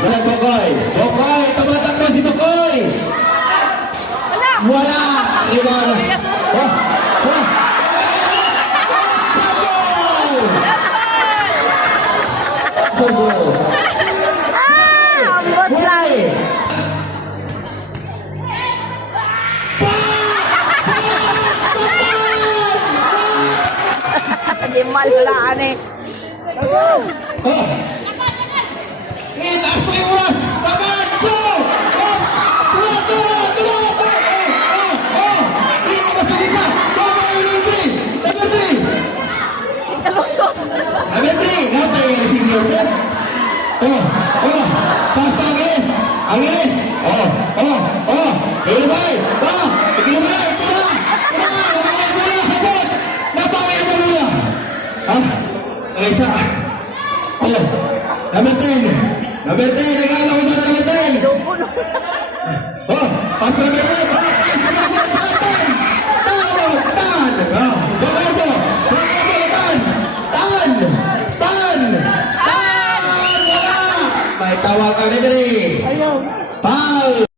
Wala, Bokoy. Bokoy, tumatakbo si Bokoy. Wala. Rebound. Oh, oh. Bobo. Ambot lang. Di malaan eh. Oh! Taas mo yung oras! Tagan! Go! Oh! Tula! Oh! Hindi mo masalita! Go! Number 3! Kalusot. Number 3! Napay yung receiver. Oh! Pass na Angeles! Oh! Ilubay! Ilubay! Tula! Habot! Napaway mo mula! Ha? Ang isa! Oh! Number 10! Number 10! Nagkala ko sa number 10! Oh! Pass na number 5! Pass na number 5! Tan! Roberto! Tan! Wala! May tawag ka rin. Ayaw. Foul!